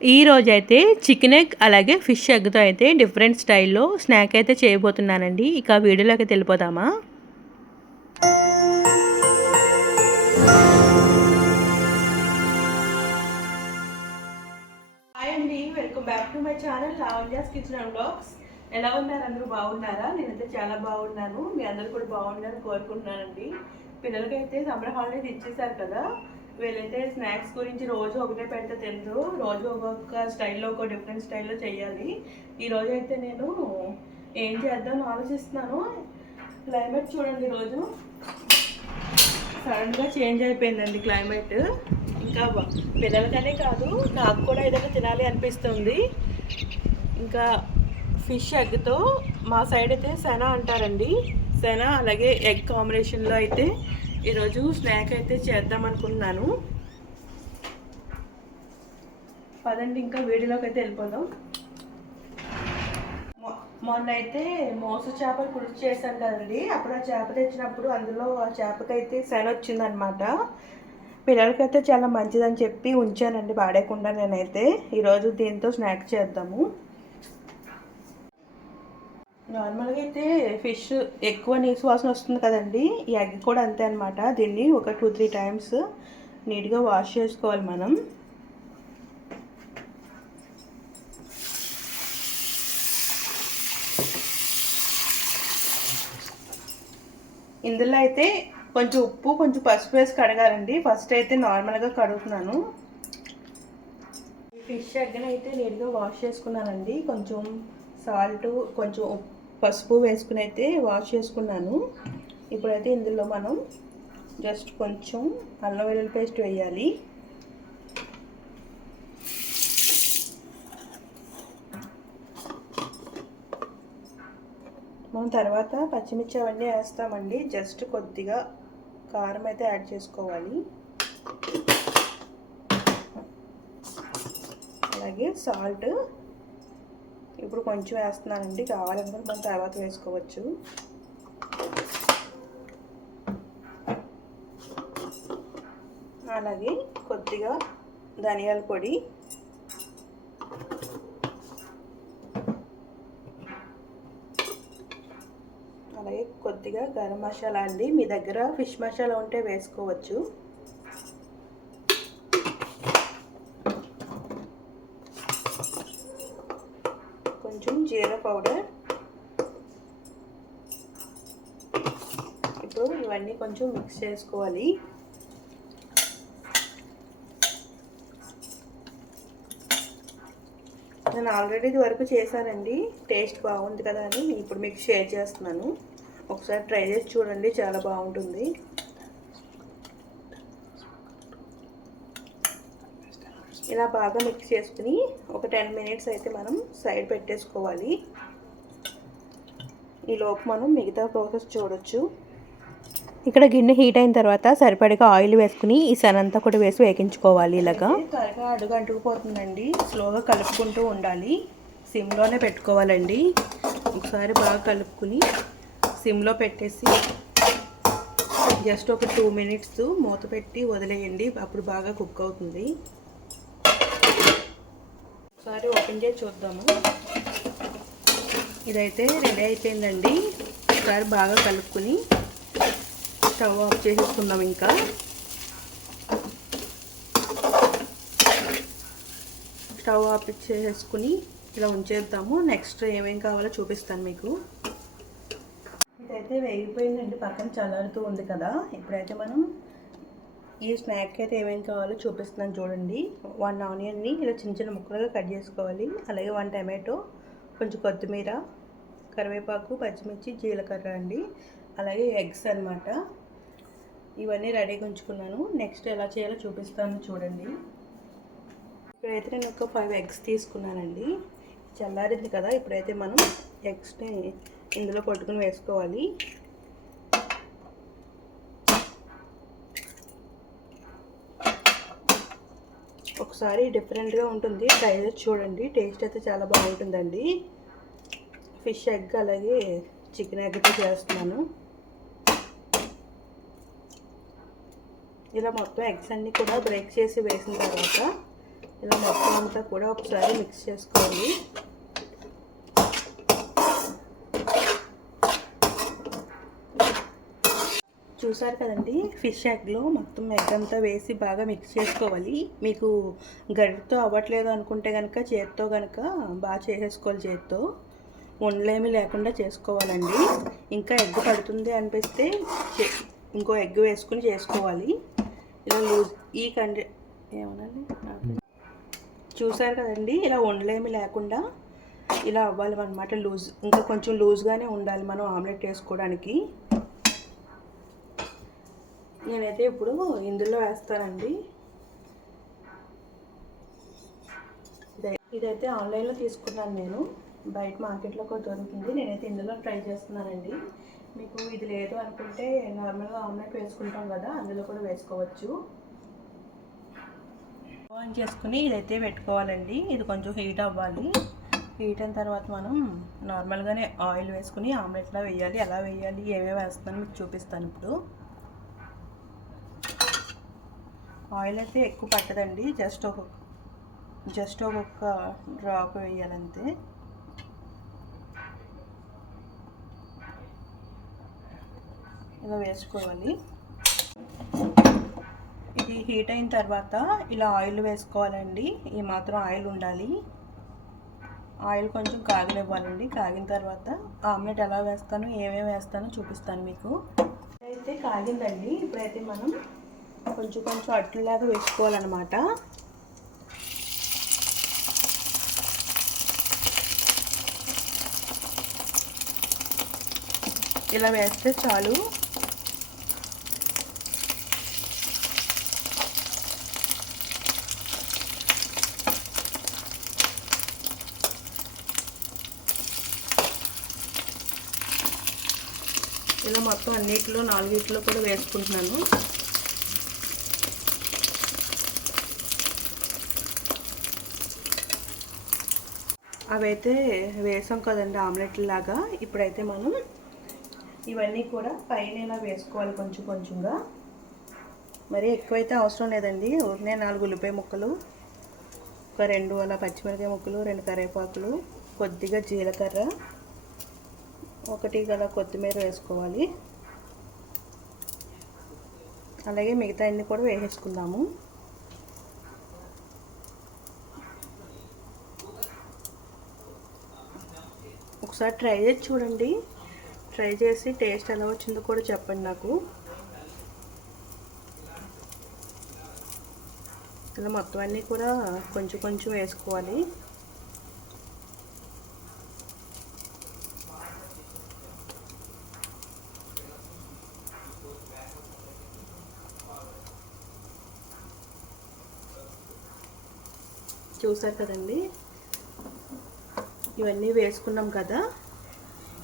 ఈ రోజు అయితే చికెన్ ఎగ్ అలాగే ఫిష్ ఎగ్తో అయితే డిఫరెంట్ స్టైల్లో స్నాక్ అయితే చేయబోతున్నానండి. ఇక వీడియోలోకి వెళ్ళిపోదామా? హాయ్ అండి welcome back to my channel Lavanya's kitchen and blogs ఎలా ఉన్నారు? అందరూ బాగున్నారా? నేనైతే చాలా బాగున్నాను. మీ అందరూ కూడా బాగున్నారని కోరుకుంటున్నానండి. పిల్లలకైతే సమ్మర్ హాలిడేస్ ఇచ్చేసారు కదా. వీళ్ళైతే స్నాక్స్ గురించి రోజు ఒకటే పెడితే తినరు. రోజు ఒక్కొక్క స్టైల్లో ఒక డిఫరెంట్ స్టైల్లో చేయాలి. ఈరోజు అయితే నేను ఏం చేద్దామని ఆలోచిస్తున్నాను. క్లైమేట్ చూడండి రోజు. సడన్గా చేంజ్ అయిపోయిందండి క్లైమేట్. ఇంకా పిల్లలకనే కాదు నాకు కూడా ఏదైనా తినాలి అనిపిస్తుంది. ఇంకా ఫిష్ ఎగ్తో మా సైడ్ అయితే సెనా అంటారండి. సెనా అలాగే ఎగ్ కాంబినేషన్లో అయితే ఈరోజు స్నాక్ అయితే చేద్దాం అనుకుంటున్నాను. పదండి ఇంకా వేడిలోకి అయితే వెళ్ళిపోదాం. మొ- మొన్న అయితే మోసు చేపలు పులుసు చేశాను కదండి. అప్పుడు ఆ చేప తెచ్చినప్పుడు అందులో ఆ చేపకైతే శన వచ్చిందనమాట. పిల్లలకైతే చాలా మంచిదని చెప్పి ఉంచానండి వాడేకుండా నేనైతే. ఈరోజు దీంతో స్నాక్ చేద్దాము. నార్మల్గా అయితే ఫిష్ ఎక్కువ నీసు వాసన వస్తుంది కదండి. ఈ ఎగ్ కూడా అంతే అనమాట దీన్ని ఒక టూ త్రీ టైమ్స్ నీట్గా వాష్ చేసుకోవాలి మనం. ఇందులో అయితే కొంచెం ఉప్పు కొంచెం పసుపు వేసి కడగాలండి. ఫస్ట్ అయితే నార్మల్గా కడుగుతున్నాను. ఈ ఫిష్ ఎగ్గనైతే అయితే నీట్గా వాష్ చేసుకున్నానండి. కొంచెం సాల్ట్ కొంచెం ఉప్పు పసుపు వేసుకుని అయితే వాష్ చేసుకున్నాను. ఇప్పుడైతే ఇందులో మనం జస్ట్ కొంచెం అల్లం వెల్లుల్లి పేస్ట్ వేయాలి. మనం తర్వాత పచ్చిమిర్చి అవన్నీ వేస్తామండి. జస్ట్ కొద్దిగా కారం అయితే యాడ్ చేసుకోవాలి. అలాగే సాల్ట్ ఇప్పుడు కొంచెం వేస్తున్నానండి. కావాలనుకుంటే మనం తర్వాత వేసుకోవచ్చు. అలాగే కొద్దిగా ధనియాల పొడి. అలాగే కొద్దిగా గరం మసాలా అండి. మీ దగ్గర ఫిష్ మసాలా ఉంటే వేసుకోవచ్చు. కొంచెం జీరా పౌడర్. ఇప్పుడు ఇవన్నీ కొంచెం మిక్స్ చేసుకోవాలి. నేను ఆల్రెడీ ఇది వరకు చేశానండి. టేస్ట్ బాగుంది కదా అని ఇప్పుడు మీకు షేర్ చేస్తున్నాను. ఒకసారి ట్రై చేసి చూడండి చాలా బాగుంటుంది. ఇలా బాగా మిక్స్ చేసుకుని ఒక టెన్ మినిట్స్ అయితే మనం సైడ్ పెట్టేసుకోవాలి. ఈ లోపు మనం మిగతా ప్రాసెస్ చూడొచ్చు. ఇక్కడ గిన్నె హీట్ అయిన తర్వాత సరిపడగా ఆయిల్ వేసుకుని ఈ సనంతా కూడా వేసి వేగించుకోవాలి ఇలాగా. త్వరగా అడుగు అంటుకుపోతుందండి స్లోగా కలుపుకుంటూ ఉండాలి. సిమ్లోనే పెట్టుకోవాలండి. ఒకసారి బాగా కలుపుకుని సిమ్లో పెట్టేసి జస్ట్ ఒక టూ మినిట్స్ మూత పెట్టి వదిలేయండి. అప్పుడు బాగా కుక్ అవుతుంది. ఓపెన్ చేసి చూద్దాము. ఇదైతే రెడీ అయిపోయిందండి. ఒకసారి బాగా కలుపుకుని స్టవ్ ఆఫ్ చేసేసుకుందాం ఇంకా. స్టవ్ ఆఫ్ చేసేసుకుని ఇలా ఉంచేద్దాము. నెక్స్ట్ ఏమేమి కావాలో చూపిస్తాను మీకు. ఇదైతే వేగిపోయిందండి. పక్కన చల్లారుతూ ఉంది కదా. ఇప్పుడైతే మనం ఈ స్నాక్కి అయితే ఏమేమి కావాలో చూపిస్తున్నాను చూడండి. వన్ ఆనియన్ని ఇలా చిన్న చిన్న ముక్కలుగా కట్ చేసుకోవాలి. అలాగే వన్ టమాటో కొంచెం కొత్తిమీర కరివేపాకు పచ్చిమిర్చి జీలకర్ర అండి. అలాగే ఎగ్స్ అన్నమాట. ఇవన్నీ రెడీగా ఉంచుకున్నాను నెక్స్ట్ ఎలా చేయాలో చూపిస్తాను చూడండి. ఇప్పుడైతే నేను ఒక ఫైవ్ ఎగ్స్ తీసుకున్నానండి. చల్లారింది కదా ఇప్పుడైతే మనం ఎగ్స్ని ఇందులో కొట్టుకుని వేసుకోవాలి. ఒకసారి డిఫరెంట్గా ఉంటుంది. ట్రై చేసి చూడండి. టేస్ట్ అయితే చాలా బాగుంటుందండి. ఫిష్ ఎగ్ అలాగే చికెన్ ఎగ్తో చేస్తున్నాను. ఇలా మొత్తం ఎగ్స్ అన్నీ కూడా బ్రేక్ చేసి వేసిన తర్వాత ఇలా మొత్తం అంతా కూడా ఒకసారి మిక్స్ చేసుకోవాలి చూసారు కదండి? ఫిష్ ఎగ్లో మొత్తం ఎగ్ అంతా వేసి బాగా మిక్స్ చేసుకోవాలి. మీకు గరిటతో అవ్వట్లేదు అనుకుంటే కనుక చేత్తో కనుక బాగా చేసేసుకోవాలి చేత్తో. ఉండలేమి లేకుండా చేసుకోవాలండి. ఇంకా ఎగ్ పడుతుంది అనిపిస్తే చే- ఇంకో ఎగ్ వేసుకుని చేసుకోవాలి. ఇలా లూజ్ ఈ కండి ఏమనండి? చూసారు కదండి? ఇలా ఉండలేమి లేకుండా ఇలా అవ్వాలి అనమాట లూజ్ ఇంకా కొంచెం లూజ్గానే ఉండాలి మనం ఆమ్లెట్ వేసుకోవడానికి. నేనైతే ఇప్పుడు ఇందులో వేస్తానండి. ఇదైతే ఆన్లైన్లో తీసుకున్నాను నేను. బయట మార్కెట్లో కూడా దొరుకుతుంది నేనైతే ఇందులో ట్రై చేస్తున్నానండి. మీకు ఇది లేదు అనుకుంటే నార్మల్గా ఆమ్లెట్ వేసుకుంటాం కదా అందులో కూడా వేసుకోవచ్చు. ఆన్ చేసుకుని ఇదైతే పెట్టుకోవాలండి. ఇది కొంచెం హీట్ అవ్వాలి. హీట్ అయిన తర్వాత మనం నార్మల్గానే ఆయిల్ వేసుకుని ఆమ్లెట్లా వేయాలి ఎలా వేయాలి ఏమేమి వేస్తాను మీకు చూపిస్తాను ఇప్పుడు. ఆయిల్ అయితే ఎక్కువ పట్టదండి. జస్ట్ ఒక జస్ట్ ఒక్కొక్క డ్రాప్ వేయాలంతే. ఇలా వేసుకోవాలి. ఇది హీట్ అయిన తర్వాత ఇలా ఆయిల్ వేసుకోవాలండి. ఈ మాత్రం ఆయిల్ ఉండాలి. ఆయిల్ కొంచెం కాగనివ్వాలండి. కాగిన తర్వాత ఆమ్లెట్ ఎలా వేస్తాను ఏమేమి వేస్తానో చూపిస్తాను మీకు. అయితే కాగిందండి. ఇప్పుడైతే మనం కొంచెం కొంచెం అట్లలాగా వేసుకోవాలన్నమాట. ఇలా వేస్తే చాలు. ఇలా మొత్తం అన్నిటిలో నాలుగిట్లో కూడా వేసుకుంటున్నాను. అవైతే వేసాం కదండి ఆమ్లెట్ లాగా. ఇప్పుడైతే మనం ఇవన్నీ కూడా పైన ఇలా వేసుకోవాలి కొంచెం కొంచెంగా. మరి ఎక్కువైతే అవసరం లేదండి. ఊరినే నాలుగు ఉల్లిపాయ ముక్కలు ఒక రెండు అలా పచ్చిమిరపకాయ ముక్కలు రెండు కరివేపాకులు కొద్దిగా జీలకర్ర ఒకటి గల కొత్తిమీర వేసుకోవాలి. అలాగే మిగతా అన్ని కూడా వేసేసుకుందాము. ఒకసారి ట్రై చేసి చూడండి. ట్రై చేసి టేస్ట్ ఎలా వచ్చిందో కూడా చెప్పండి నాకు. ఇలా మొత్తం అన్నీ కూడా కొంచెం కొంచెం వేసుకోవాలి. చూసారు కదండి? ఇవన్నీ వేసుకున్నాం కదా.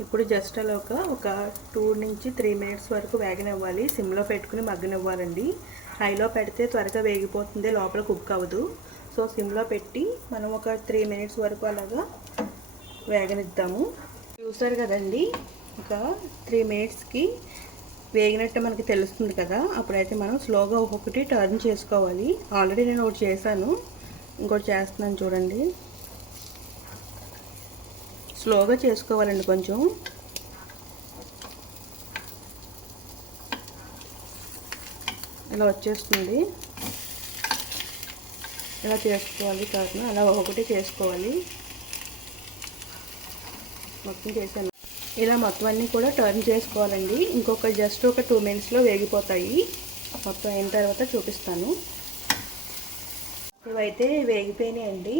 ఇప్పుడు జస్ట్ అలా ఒక ఒక టూ నుంచి త్రీ మినిట్స్ వరకు వేగనివ్వాలి. సిమ్లో పెట్టుకుని మగ్గనివ్వాలండి. హైలో పెడితే త్వరగా వేగిపోతుంది లోపల కుక్ అవ్వదు. సో సిమ్లో పెట్టి మనం ఒక త్రీ మినిట్స్ వరకు అలాగా వేగనిద్దాము. చూసారు కదండి ఒక త్రీ మినిట్స్కి వేగినట్టు మనకి తెలుస్తుంది కదా. అప్పుడైతే మనం స్లోగా ఒక్కొక్కటి టర్న్ చేసుకోవాలి. ఆల్రెడీ నేను ఒకటి చేశాను. ఇంకోటి చేస్తున్నాను చూడండి. స్లోగా చేసుకోవాలండి కొంచెం. ఇలా వచ్చేస్తుంది. ఇలా చేసుకోవాలి కాకుండా అలా ఒకటి చేసుకోవాలి. మొత్తం చేశాను. ఇలా మొత్తం అన్నీ కూడా టర్న్ చేసుకోవాలండి. ఇంకొక జస్ట్ ఒక టూ మినిట్స్లో వేగిపోతాయి. మొత్తం అయిన తర్వాత చూపిస్తాను. ఇవైతే వేగిపోయినాయండి.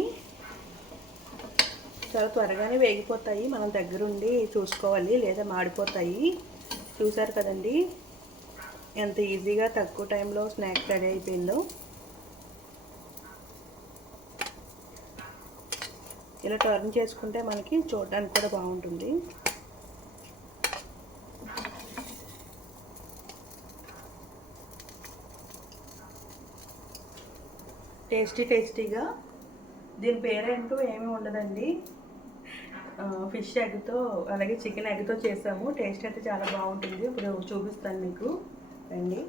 చాలా త్వరగానే వేగిపోతాయి. మనం దగ్గరుండి చూసుకోవాలి లేదా మాడిపోతాయి. చూసారు కదండి? ఎంత ఈజీగా తక్కువ టైంలో స్నాక్స్ రెడీ అయిపోయిందో. ఇలా టర్న్ చేసుకుంటే మనకి చూడడానికి కూడా బాగుంటుంది. టేస్టీ టేస్టీగా. దీని పేరేంటూ ఏమీ ఉండదండి. ఫిష్ ఎగ్తో అలాగే చికెన్ ఎగ్తో చేసాము. టేస్ట్ అయితే చాలా బాగుంటుంది. ఇప్పుడు చూపిస్తాను మీకు. రండి.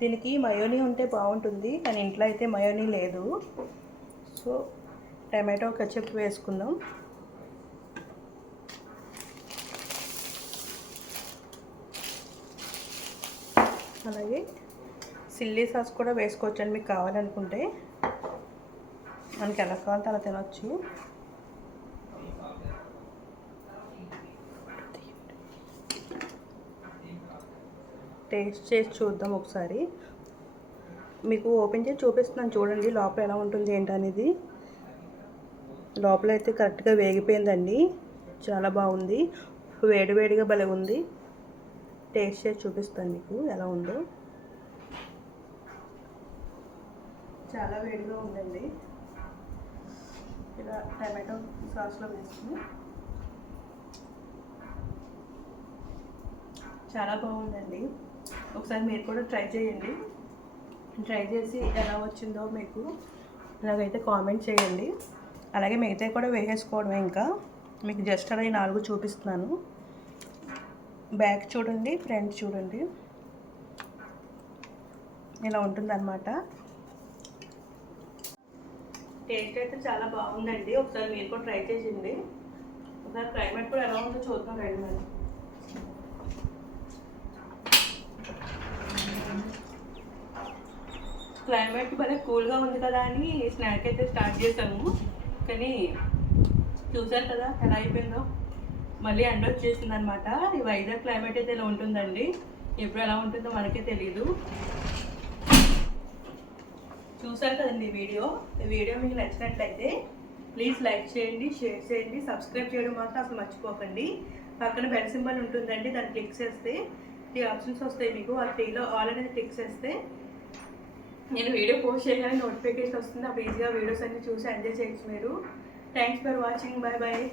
దీనికి మయోనీ ఉంటే బాగుంటుంది కానీ ఇంట్లో అయితే మయోనీ లేదు. సో టమాటో కచ్చప్ వేసుకుందాం. అలాగే సిల్లీ సాస్ కూడా వేసుకోవచ్చండి మీకు కావాలనుకుంటే. మనకి ఎలా కావాలంటే అలా తినొచ్చు. టేస్ట్ చేసి చూద్దాం ఒకసారి. మీకు ఓపెన్ చేసి చూపిస్తున్నాను చూడండి లోపల ఎలా ఉంటుంది ఏంటనేది. లోపల అయితే కరెక్ట్గా వేగిపోయిందండి. చాలా బాగుంది. వేడివేడిగా భలే ఉంది. టేస్ట్ చేసి చూపిస్తాను మీకు ఎలా ఉందో. చాలా వేడిగా ఉందండి. ఇలా టమాటో సాస్లో వేసుకుని. చాలా బాగుందండి. ఒకసారి మీరు కూడా ట్రై చేయండి. ట్రై చేసి ఎలా వచ్చిందో మీకు ఇలాగైతే కామెంట్ చేయండి. అలాగే మిగతా కూడా వేసేసుకోవడమే ఇంకా. మీకు జస్ట్ అలా నాలుగు చూపిస్తున్నాను. బ్యాక్ చూడండి ఫ్రంట్ చూడండి. ఇలా ఉంటుందన్నమాట. టేస్ట్ అయితే చాలా బాగుందండి. ఒకసారి మీరు కూడా ట్రై చేసింది. ఒకసారి క్లైమేట్ కూడా ఎలా ఉందో చూద్దాం రండి మరి. క్లైమేట్ భలే కూల్గా ఉంది కదా అని స్నాక్ అయితే స్టార్ట్ చేశాము కానీ చూసారు కదా ఎలా అయిపోయిందో? మళ్ళీ ఎండ వచ్చేసింది అనమాట ఈ వైజాగ్ క్లైమేట్ అయితే ఇలా ఉంటుందండి. ఎప్పుడు ఎలా ఉంటుందో మనకే తెలియదు చూసారు కదండి ఈ వీడియో? ఈ వీడియో మీకు నచ్చినట్లయితే ప్లీజ్ లైక్ చేయండి షేర్ చేయండి సబ్స్క్రైబ్ చేయడం మాత్రం అసలు మర్చిపోకండి. పక్కన బెల్ సింబల్ ఉంటుందండి దాన్ని క్లిక్ చేస్తే త్రీ ఆప్షన్స్ వస్తాయి మీకు. ఆ త్రీలో ఆల్ అనేది క్లిక్ చేస్తే నేను వీడియో పోస్ట్ చేయగానే నోటిఫికేషన్ వస్తుంది. అప్పుడు ఈజీగా వీడియోస్ అన్ని చూసి ఎంజాయ్ చేయొచ్చు మీరు. Thanks for watching bye bye